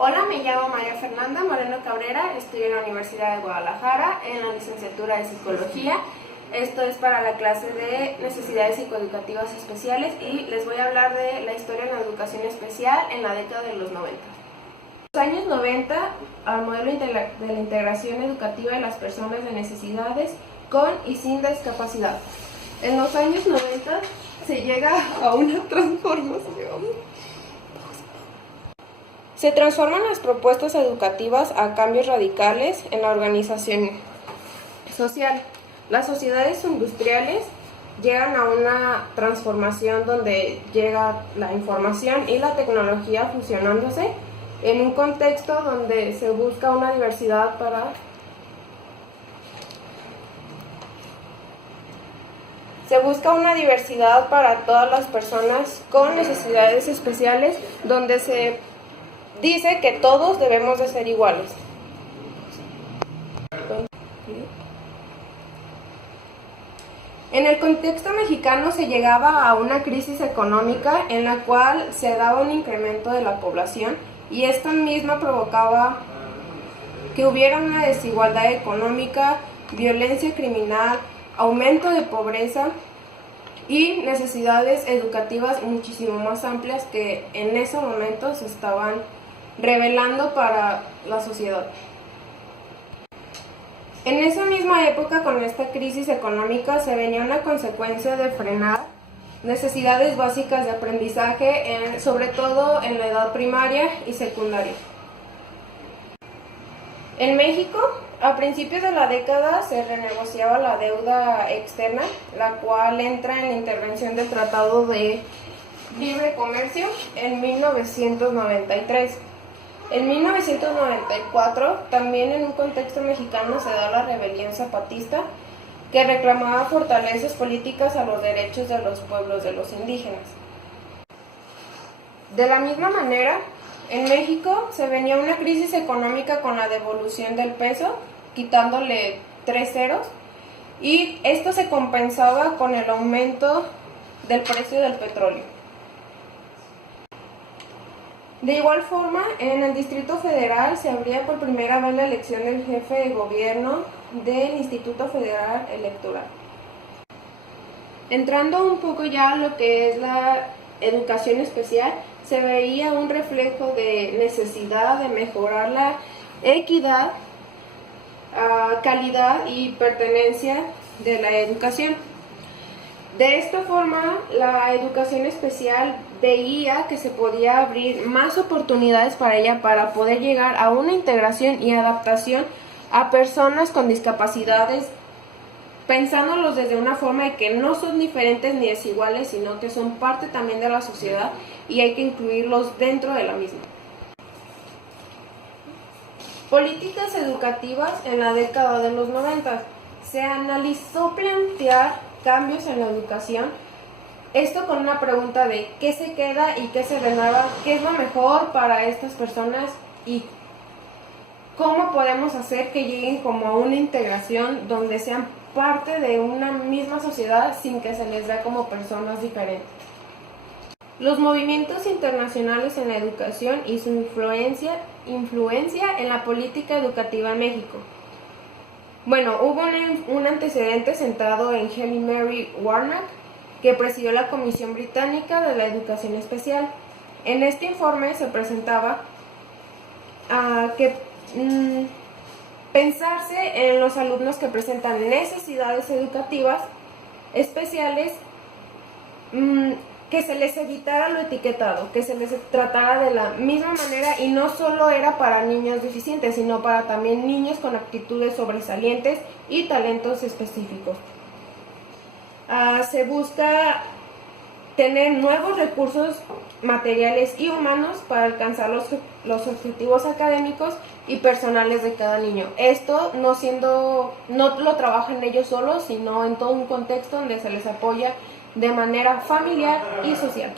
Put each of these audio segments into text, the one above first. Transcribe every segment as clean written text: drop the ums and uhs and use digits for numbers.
Hola, me llamo María Fernanda Moreno Cabrera, estudio en la Universidad de Guadalajara en la licenciatura de Psicología. Esto es para la clase de Necesidades Psicoeducativas Especiales y les voy a hablar de la historia en la educación especial en la década de los 90. En los años 90, al modelo de la integración educativa de las personas de necesidades con y sin discapacidad. En los años 90 se llega a una transformación. Se transforman las propuestas educativas a cambios radicales en la organización social. Las sociedades industriales llegan a una transformación donde llega la información y la tecnología fusionándose en un contexto donde se busca una diversidad para todas las personas con necesidades especiales, donde se dice que todos debemos de ser iguales. En el contexto mexicano se llegaba a una crisis económica en la cual se daba un incremento de la población y esta misma provocaba que hubiera una desigualdad económica, violencia criminal, aumento de pobreza y necesidades educativas muchísimo más amplias que en ese momento se estaban revelando para la sociedad. En esa misma época, con esta crisis económica, se venía una consecuencia de frenar necesidades básicas de aprendizaje, sobre todo en la edad primaria y secundaria. En México, a principios de la década se renegociaba la deuda externa, la cual entra en la intervención del Tratado de Libre Comercio en 1993. En 1994, también en un contexto mexicano, se da la rebelión zapatista, que reclamaba fortalezas políticas a los derechos de los pueblos de los indígenas. De la misma manera, en México se venía una crisis económica con la devolución del peso, quitándole 3 ceros, y esto se compensaba con el aumento del precio del petróleo. De igual forma, en el Distrito Federal se abría por primera vez la elección del jefe de gobierno del Instituto Federal Electoral. Entrando un poco ya a lo que es la educación especial, se veía un reflejo de necesidad de mejorar la equidad, calidad y pertenencia de la educación. De esta forma, la educación especial veía que se podía abrir más oportunidades para ella para poder llegar a una integración y adaptación a personas con discapacidades, pensándolos desde una forma de que no son diferentes ni desiguales, sino que son parte también de la sociedad y hay que incluirlos dentro de la misma. Políticas educativas en la década de los 90. Se analizó plantear cambios en la educación, esto con una pregunta de qué se queda y qué se renueva, qué es lo mejor para estas personas y cómo podemos hacer que lleguen como a una integración donde sean parte de una misma sociedad sin que se les vea como personas diferentes. Los movimientos internacionales en la educación y su influencia en la política educativa en México. Bueno, hubo un antecedente centrado en Helen Mary Warnock, que presidió la Comisión Británica de la Educación Especial. En este informe se presentaba que pensarse en los alumnos que presentan necesidades educativas especiales, que se les evitara lo etiquetado, que se les tratara de la misma manera y no solo era para niños deficientes, sino para también niños con aptitudes sobresalientes y talentos específicos. Se busca tener nuevos recursos materiales y humanos para alcanzar los objetivos académicos y personales de cada niño. Esto no lo trabajan ellos solos, sino en todo un contexto donde se les apoya de manera familiar y social.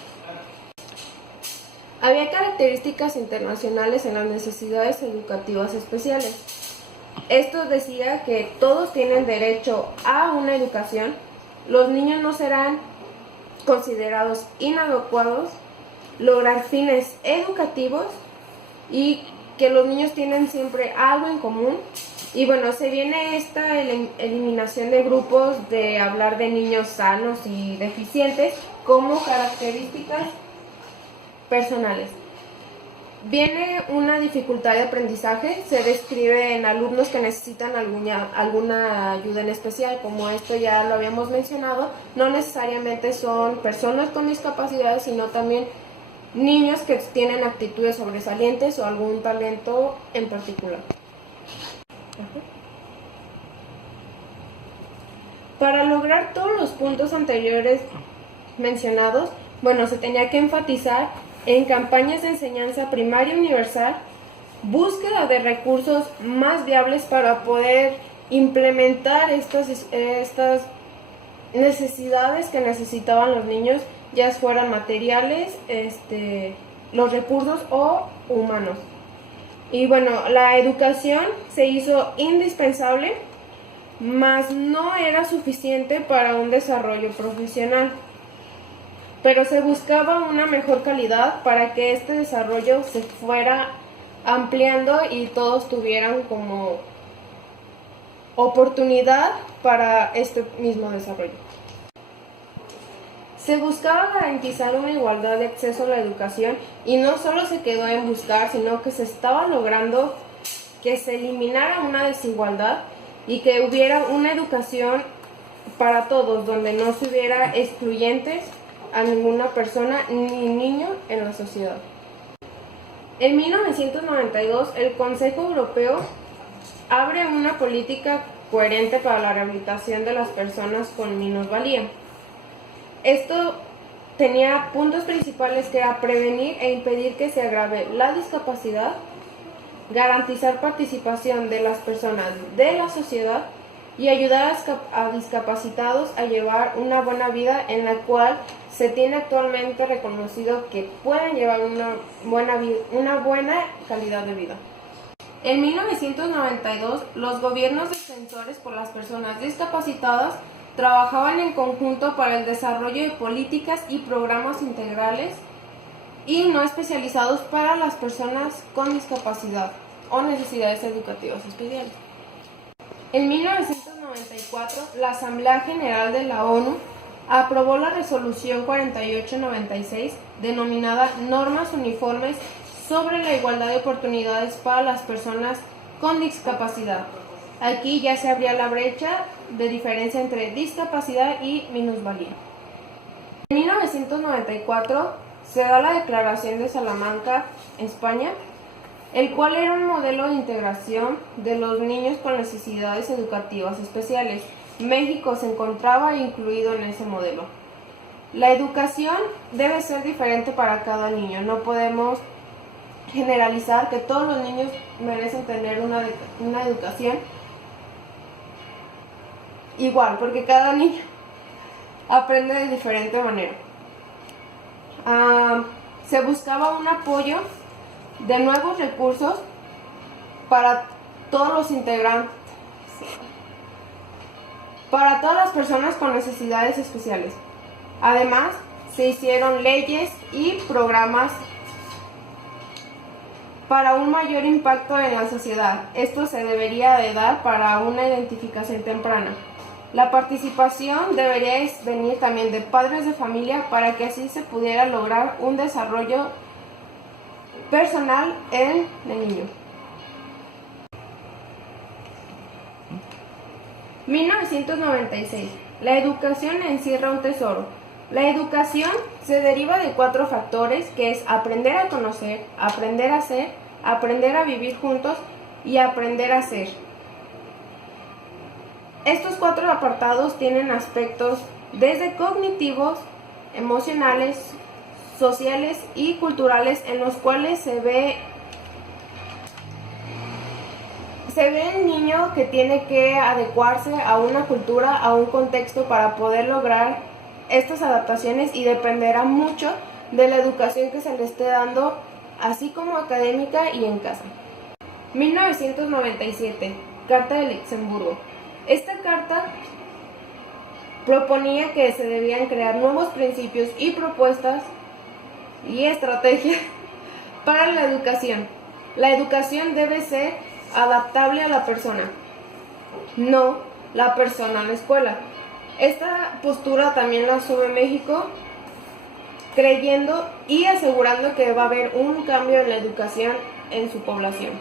Había características internacionales en las necesidades educativas especiales. Esto decía que todos tienen derecho a una educación, los niños no serán considerados inadecuados, lograr fines educativos y que los niños tienen siempre algo en común. Y bueno, se viene esta eliminación de grupos, de hablar de niños sanos y deficientes como características personales. Viene una dificultad de aprendizaje, se describe en alumnos que necesitan alguna ayuda en especial, como esto ya lo habíamos mencionado, no necesariamente son personas con discapacidades, sino también niños que tienen actitudes sobresalientes o algún talento en particular. Para lograr todos los puntos anteriores mencionados, bueno, se tenía que enfatizar en campañas de enseñanza primaria universal, búsqueda de recursos más viables para poder implementar estas necesidades que necesitaban los niños, ya fueran materiales, los recursos o humanos. Y bueno, la educación se hizo indispensable, mas no era suficiente para un desarrollo profesional. Pero se buscaba una mejor calidad para que este desarrollo se fuera ampliando y todos tuvieran como oportunidad para este mismo desarrollo. Se buscaba garantizar una igualdad de acceso a la educación y no solo se quedó en buscar, sino que se estaba logrando que se eliminara una desigualdad y que hubiera una educación para todos, donde no se hubiera excluyentes a ninguna persona ni niño en la sociedad. En 1992, el Consejo Europeo abre una política coherente para la rehabilitación de las personas con minusvalía. Esto tenía puntos principales que era prevenir e impedir que se agrave la discapacidad, garantizar participación de las personas de la sociedad y ayudar a discapacitados a llevar una buena vida, en la cual se tiene actualmente reconocido que pueden llevar una buena calidad de vida. En 1992, los gobiernos defensores por las personas discapacitadas trabajaban en conjunto para el desarrollo de políticas y programas integrales y no especializados para las personas con discapacidad o necesidades educativas especiales. En 1994, la Asamblea General de la ONU aprobó la Resolución 4896, denominada Normas Uniformes sobre la Igualdad de Oportunidades para las Personas con Discapacidad. Aquí ya se abría la brecha de diferencia entre discapacidad y minusvalía. En 1994 se da la Declaración de Salamanca, España, el cual era un modelo de integración de los niños con necesidades educativas especiales. México se encontraba incluido en ese modelo. La educación debe ser diferente para cada niño. No podemos generalizar que todos los niños merecen tener una educación igual, porque cada niño aprende de diferente manera. Se buscaba un apoyo de nuevos recursos para todos los integrantes, para todas las personas con necesidades especiales. Además, se hicieron leyes y programas para un mayor impacto en la sociedad. Esto se debería de dar para una identificación temprana. La participación debería venir también de padres de familia para que así se pudiera lograr un desarrollo personal en el niño. 1996. La educación encierra un tesoro. La educación se deriva de 4 factores, que es aprender a conocer, aprender a ser, aprender a vivir juntos y aprender a ser. Estos 4 apartados tienen aspectos desde cognitivos, emocionales, sociales y culturales, en los cuales se ve el niño que tiene que adecuarse a una cultura, a un contexto para poder lograr estas adaptaciones, y dependerá mucho de la educación que se le esté dando, así como académica y en casa. 1997, Carta de Luxemburgo. Esta carta proponía que se debían crear nuevos principios y propuestas y estrategias para la educación. La educación debe ser adaptable a la persona, no la persona a la escuela. Esta postura también la asume México, creyendo y asegurando que va a haber un cambio en la educación en su población.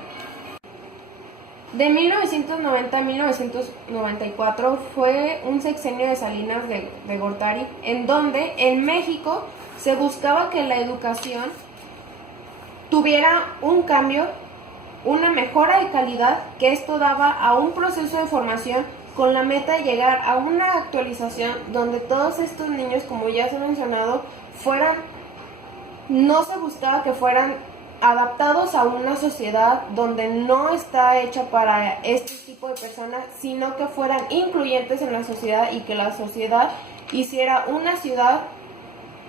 De 1990 a 1994 fue un sexenio de Salinas de Gortari, en donde en México se buscaba que la educación tuviera un cambio, una mejora de calidad, que esto daba a un proceso de formación con la meta de llegar a una actualización donde todos estos niños, como ya se ha mencionado, no se buscaba que fueran adaptados a una sociedad donde no está hecha para este tipo de personas, sino que fueran incluyentes en la sociedad y que la sociedad hiciera una ciudad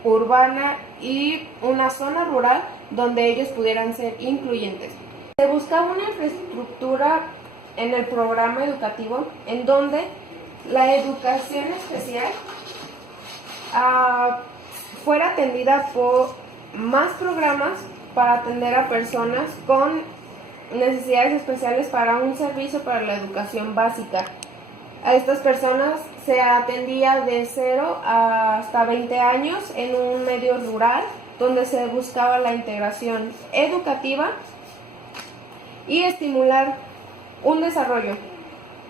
urbana y una zona rural donde ellos pudieran ser incluyentes. Se buscaba una infraestructura en el programa educativo en donde la educación especial fuera atendida por más programas para atender a personas con necesidades especiales para un servicio para la educación básica. A estas personas se atendía de 0 hasta 20 años en un medio rural donde se buscaba la integración educativa y estimular un desarrollo.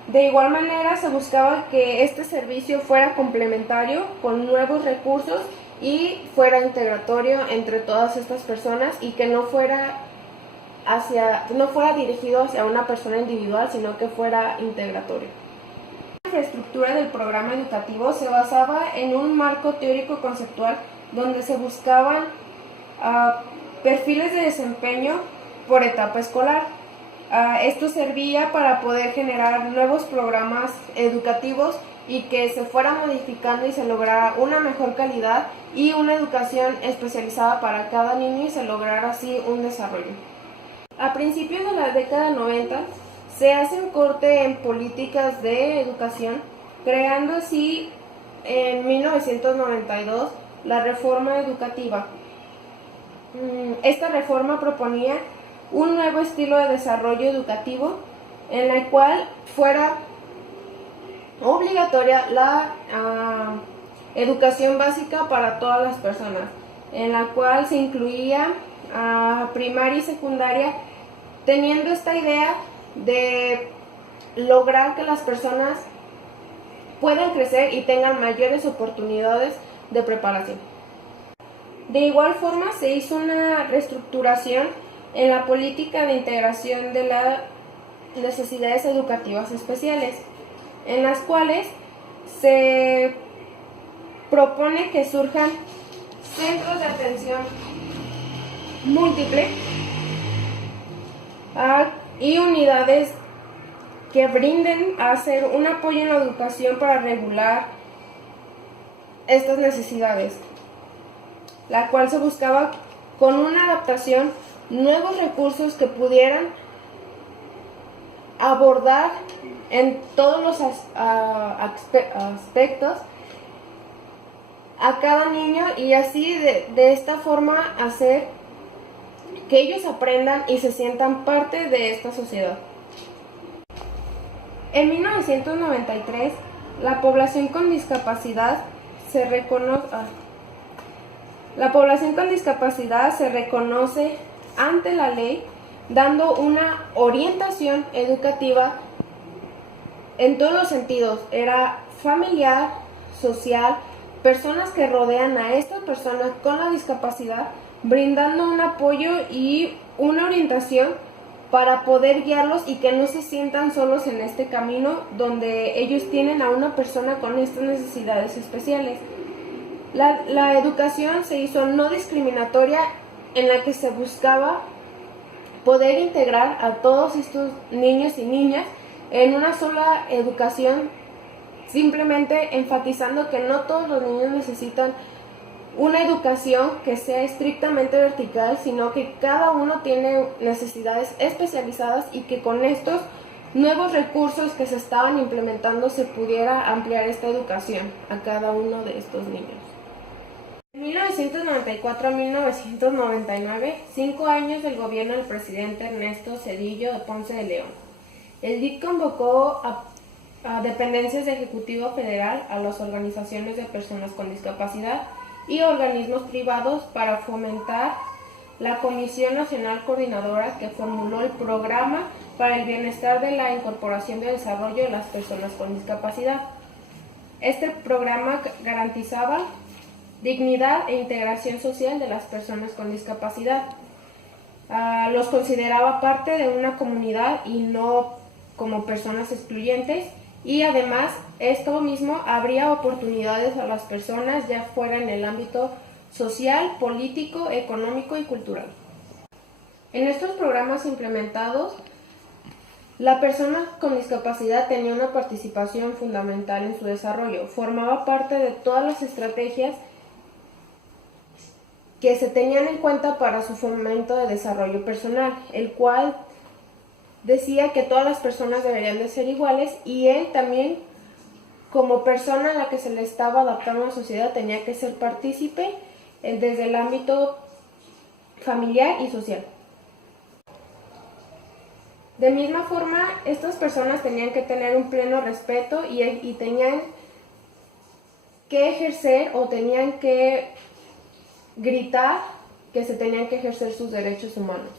De igual manera se buscaba que este servicio fuera complementario con nuevos recursos y fuera integratorio entre todas estas personas y que no fuera dirigido hacia una persona individual, sino que fuera integratorio. La infraestructura del programa educativo se basaba en un marco teórico conceptual donde se buscaban perfiles de desempeño por etapa escolar. Esto servía para poder generar nuevos programas educativos y que se fuera modificando y se lograra una mejor calidad y una educación especializada para cada niño y se lograra así un desarrollo. A principios de la década 90 se hace un corte en políticas de educación, creando así en 1992 la reforma educativa. Esta reforma proponía un nuevo estilo de desarrollo educativo en la cual fuera obligatoria la educación básica para todas las personas, en la cual se incluía primaria y secundaria, teniendo esta idea de lograr que las personas puedan crecer y tengan mayores oportunidades de preparación. De igual forma se hizo una reestructuración en la política de integración de las necesidades educativas especiales, en las cuales se propone que surjan centros de atención múltiple y unidades que brinden a hacer un apoyo en la educación para regular estas necesidades, la cual se buscaba con una adaptación, nuevos recursos que pudieran abordar en todos los aspectos a cada niño y así de esta forma hacer que ellos aprendan y se sientan parte de esta sociedad. En 1993, la población con discapacidad se reconoce ante la ley, dando una orientación educativa en todos los sentidos. Era familiar, social, personas que rodean a estas personas con la discapacidad, brindando un apoyo y una orientación para poder guiarlos y que no se sientan solos en este camino donde ellos tienen a una persona con estas necesidades especiales. La educación se hizo no discriminatoria, en la que se buscaba poder integrar a todos estos niños y niñas en una sola educación, simplemente enfatizando que no todos los niños necesitan una educación que sea estrictamente vertical, sino que cada uno tiene necesidades especializadas y que con estos nuevos recursos que se estaban implementando se pudiera ampliar esta educación a cada uno de estos niños. De 1994 a 1999, 5 años del gobierno del presidente Ernesto Zedillo de Ponce de León. El DIF convocó a dependencias de Ejecutivo Federal, a las organizaciones de personas con discapacidad y organismos privados para fomentar la Comisión Nacional Coordinadora que formuló el Programa para el Bienestar de la Incorporación de Desarrollo de las Personas con Discapacidad. Este programa garantizaba dignidad e integración social de las personas con discapacidad. Los consideraba parte de una comunidad y no como personas excluyentes, y además esto mismo abría oportunidades a las personas ya fuera en el ámbito social, político, económico y cultural. En estos programas implementados, la persona con discapacidad tenía una participación fundamental en su desarrollo, formaba parte de todas las estrategias que se tenían en cuenta para su fomento de desarrollo personal, el cual decía que todas las personas deberían de ser iguales y él también, como persona a la que se le estaba adaptando a la sociedad, tenía que ser partícipe desde el ámbito familiar y social. De misma forma, estas personas tenían que tener un pleno respeto y tenían que ejercer o tenían que gritar que se tenían que ejercer sus derechos humanos.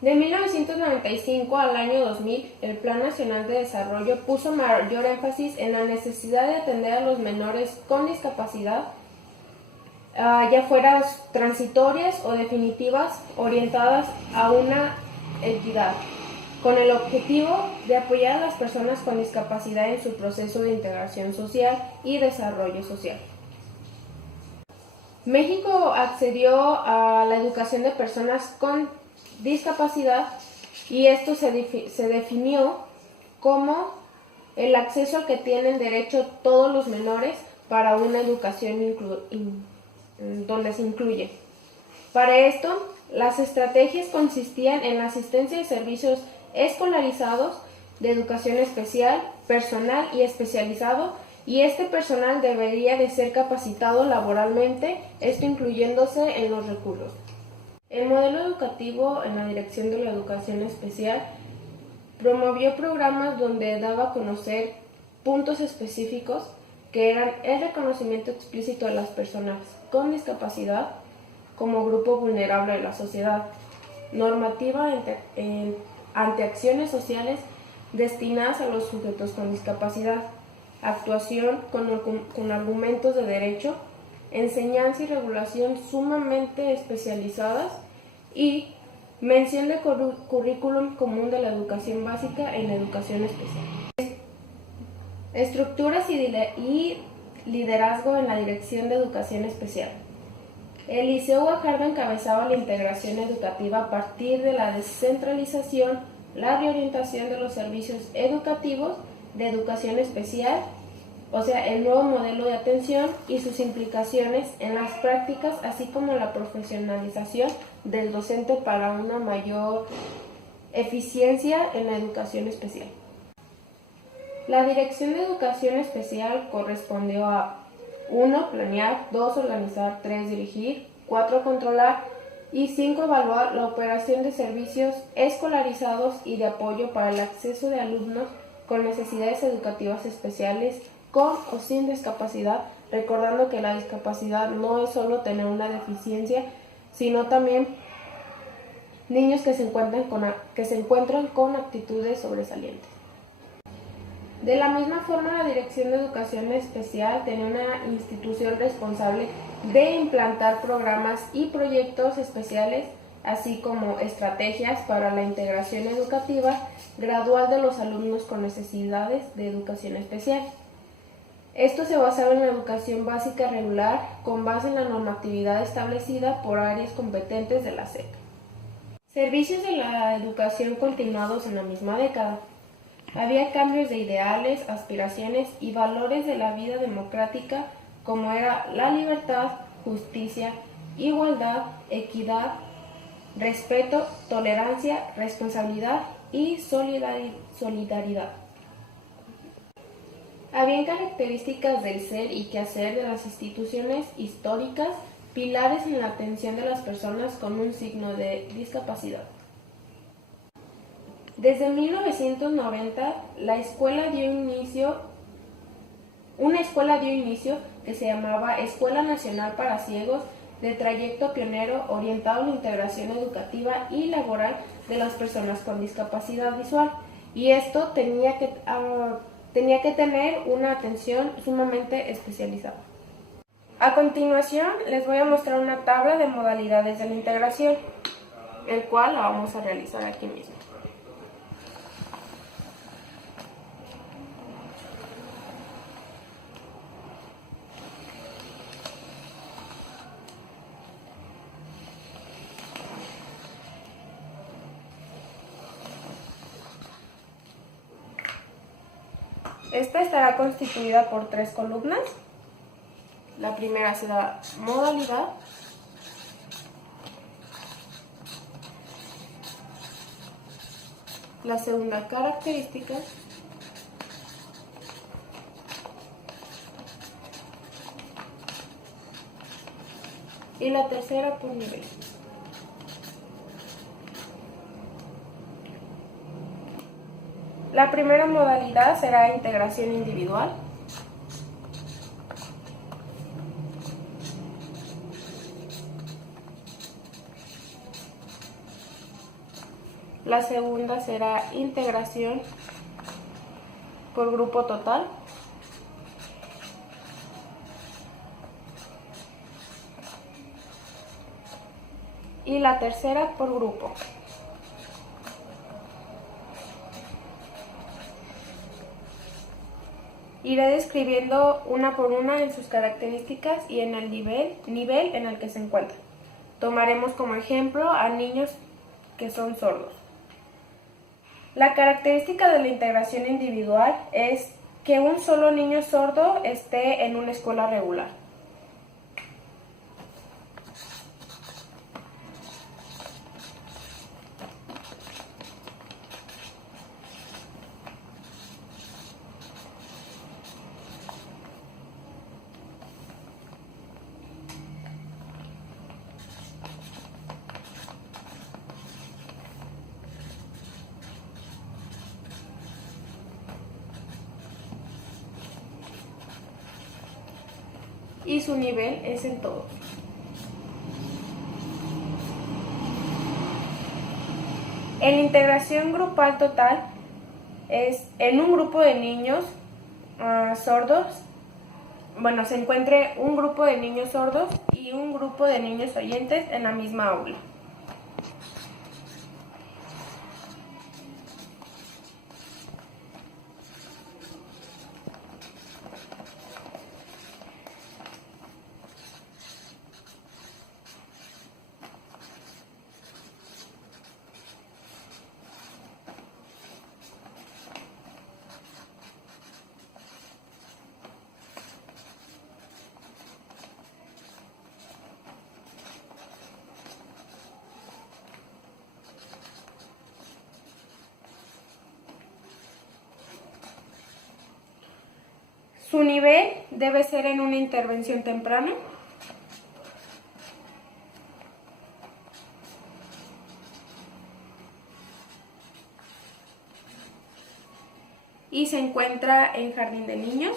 De 1995 al año 2000, el Plan Nacional de Desarrollo puso mayor énfasis en la necesidad de atender a los menores con discapacidad, ya fueran transitorias o definitivas, orientadas a una equidad, con el objetivo de apoyar a las personas con discapacidad en su proceso de integración social y desarrollo social. México accedió a la educación de personas con discapacidad y esto se definió como el acceso al que tienen derecho todos los menores para una educación donde se incluye. Para esto, las estrategias consistían en la asistencia de servicios escolarizados, de educación especial, personal y especializado, y este personal debería de ser capacitado laboralmente, esto incluyéndose en los recursos. El modelo educativo en la Dirección de la Educación Especial promovió programas donde daba a conocer puntos específicos que eran el reconocimiento explícito de las personas con discapacidad como grupo vulnerable de la sociedad, normativa ante acciones sociales destinadas a los sujetos con discapacidad, actuación con argumentos de derecho, enseñanza y regulación sumamente especializadas y mención de currículum común de la educación básica en la educación especial. Estructuras y liderazgo en la Dirección de Educación Especial. Eliseo Guajardo encabezaba la integración educativa a partir de la descentralización, la reorientación de los servicios educativos de educación especial, o sea, el nuevo modelo de atención y sus implicaciones en las prácticas, así como la profesionalización del docente para una mayor eficiencia en la educación especial. La Dirección de Educación Especial correspondió a 1. Planear, 2. Organizar, 3. Dirigir, 4. Controlar y 5. Evaluar la operación de servicios escolarizados y de apoyo para el acceso de alumnos con necesidades educativas especiales, con o sin discapacidad, recordando que la discapacidad no es solo tener una deficiencia, sino también niños que se encuentran con actitudes sobresalientes. De la misma forma, la Dirección de Educación Especial tenía una institución responsable de implantar programas y proyectos especiales, así como estrategias para la integración educativa gradual de los alumnos con necesidades de educación especial. Esto se basaba en la educación básica regular con base en la normatividad establecida por áreas competentes de la SEP. Servicios de la educación continuados en la misma década. Había cambios de ideales, aspiraciones y valores de la vida democrática como era la libertad, justicia, igualdad, equidad, respeto, tolerancia, responsabilidad y solidaridad. Habían características del ser y quehacer de las instituciones históricas, pilares en la atención de las personas con un signo de discapacidad. Desde 1990, una escuela dio inicio que se llamaba Escuela Nacional para Ciegos, de trayecto pionero orientado a la integración educativa y laboral de las personas con discapacidad visual. Y esto tenía que tener una atención sumamente especializada. A continuación, les voy a mostrar una tabla de modalidades de la integración, el cual la vamos a realizar aquí mismo. Esta estará constituida por 3 columnas. La primera será modalidad, la segunda características y la tercera por nivel. La primera modalidad será integración individual. La segunda será integración por grupo total. Y la tercera por grupo. Iré describiendo una por una en sus características y en el nivel en el que se encuentran. Tomaremos como ejemplo a niños que son sordos. La característica de la integración individual es que un solo niño sordo esté en una escuela regular. Y su nivel es en todos. En la integración grupal total es en un grupo de niños sordos, se encuentre un grupo de niños sordos y un grupo de niños oyentes en la misma aula. Su nivel debe ser en una intervención temprana. Y se encuentra en jardín de niños.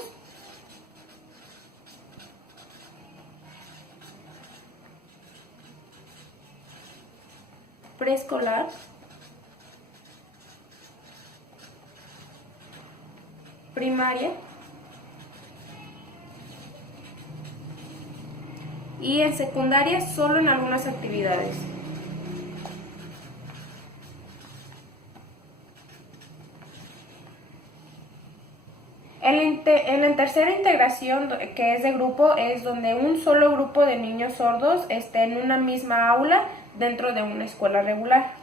Preescolar. Primaria. Y en secundaria solo en algunas actividades. En la tercera integración, que es de grupo, es donde un solo grupo de niños sordos esté en una misma aula dentro de una escuela regular.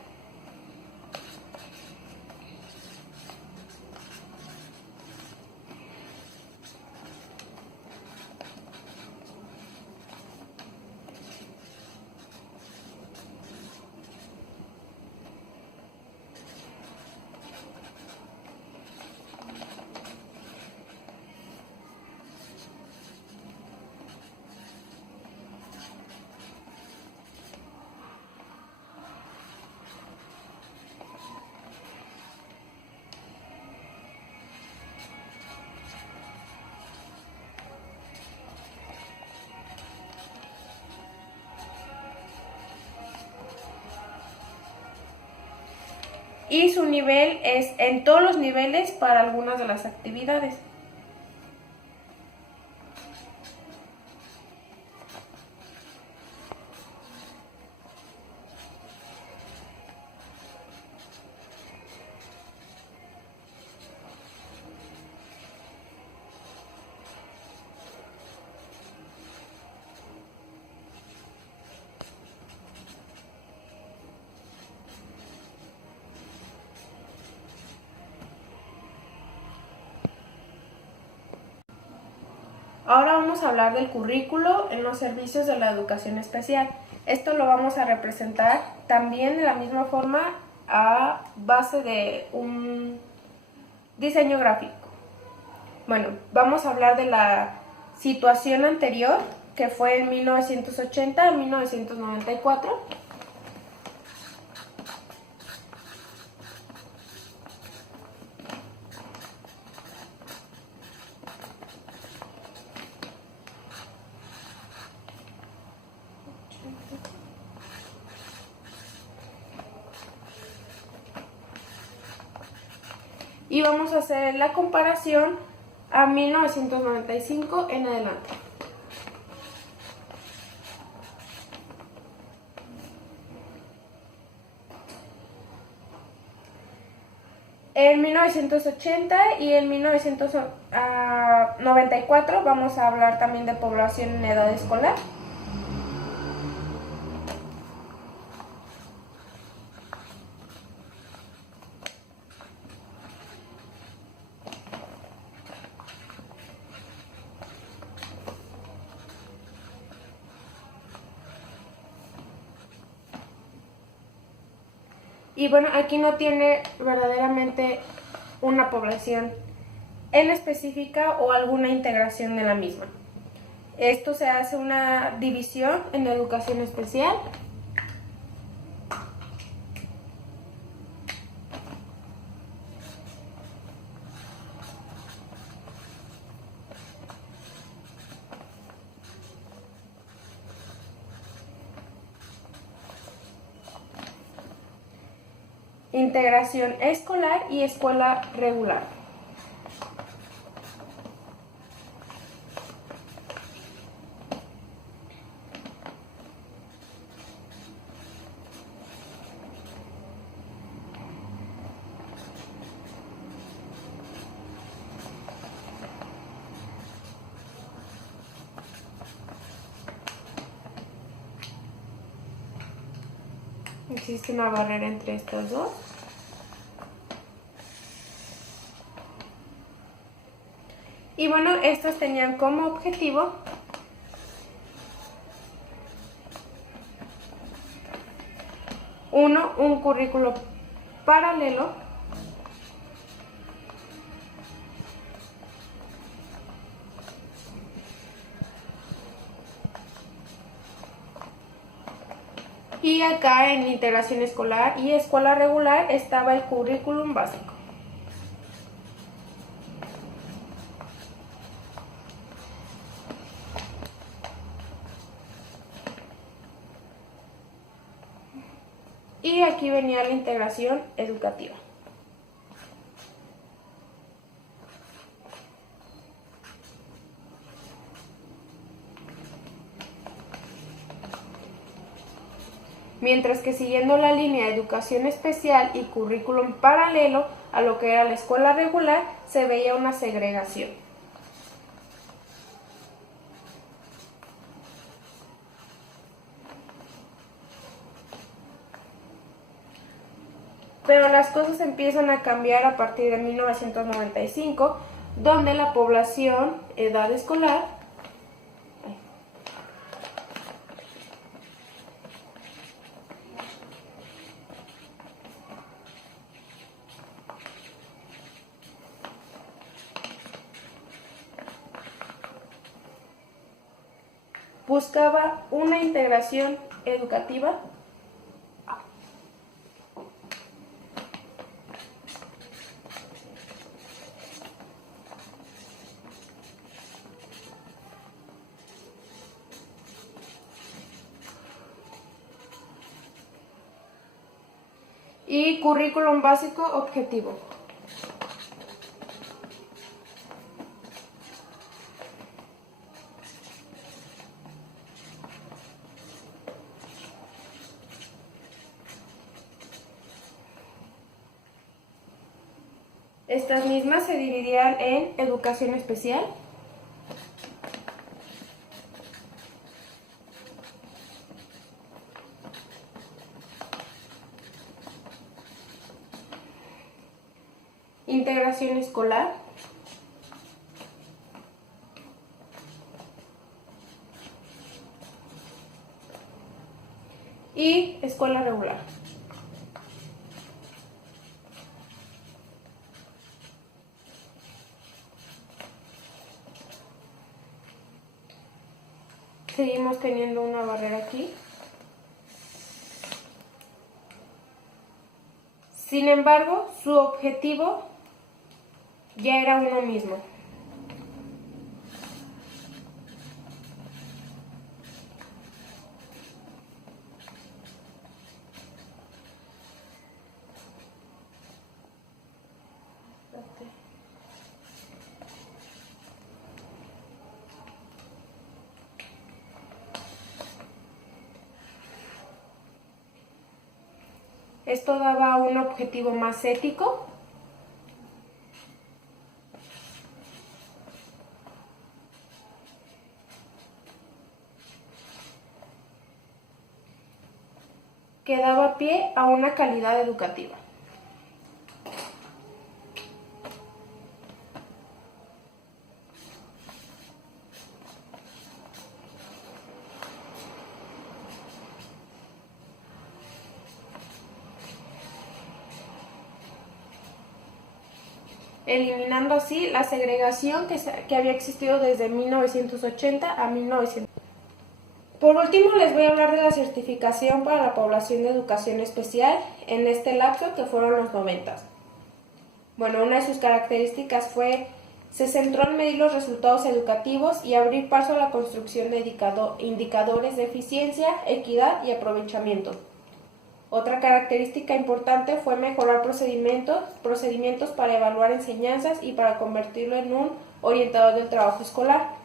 y su nivel es en todos los niveles para algunas de las actividades. Ahora vamos a hablar del currículo en los servicios de la educación especial. Esto lo vamos a representar también de la misma forma a base de un diseño gráfico. Bueno, vamos a hablar de la situación anterior, que fue en 1980 a 1994. Y vamos a hacer la comparación a 1995 en adelante. En 1980 y en 1994 vamos a hablar también de población en edad escolar. Y bueno, aquí no tiene verdaderamente una población en específica o alguna integración de la misma. Esto se hace una división en educación especial. Integración escolar y escuela regular. Existe una barrera entre estos dos. Y bueno, estos tenían como objetivo uno, un currículo paralelo, y acá en integración escolar y escuela regular estaba el currículum básico. Y aquí venía la integración educativa. Mientras que siguiendo la línea de educación especial y currículum paralelo a lo que era la escuela regular, se veía una segregación. Pero las cosas empiezan a cambiar a partir de 1995, donde la población edad escolar buscaba una integración educativa Y currículum básico objetivo. Estas mismas se dividían en educación especial, integración escolar y escuela regular. Seguimos teniendo una barrera aquí. Sin embargo, su objetivo ya era uno mismo. Esto daba un objetivo más ético, que daba pie a una calidad educativa. Eliminando así la segregación que había existido desde 1980 a 1900. Por último, les voy a hablar de la certificación para la población de educación especial en este lapso que fueron los 90. Bueno, una de sus características se centró en medir los resultados educativos y abrir paso a la construcción de indicadores de eficiencia, equidad y aprovechamiento. Otra característica importante fue mejorar procedimientos para evaluar enseñanzas y para convertirlo en un orientador del trabajo escolar.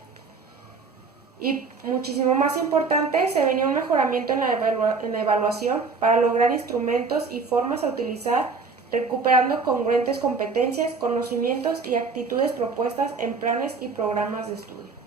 Y muchísimo más importante, se venía un mejoramiento en la evaluación para lograr instrumentos y formas a utilizar, recuperando congruentes competencias, conocimientos y actitudes propuestas en planes y programas de estudio.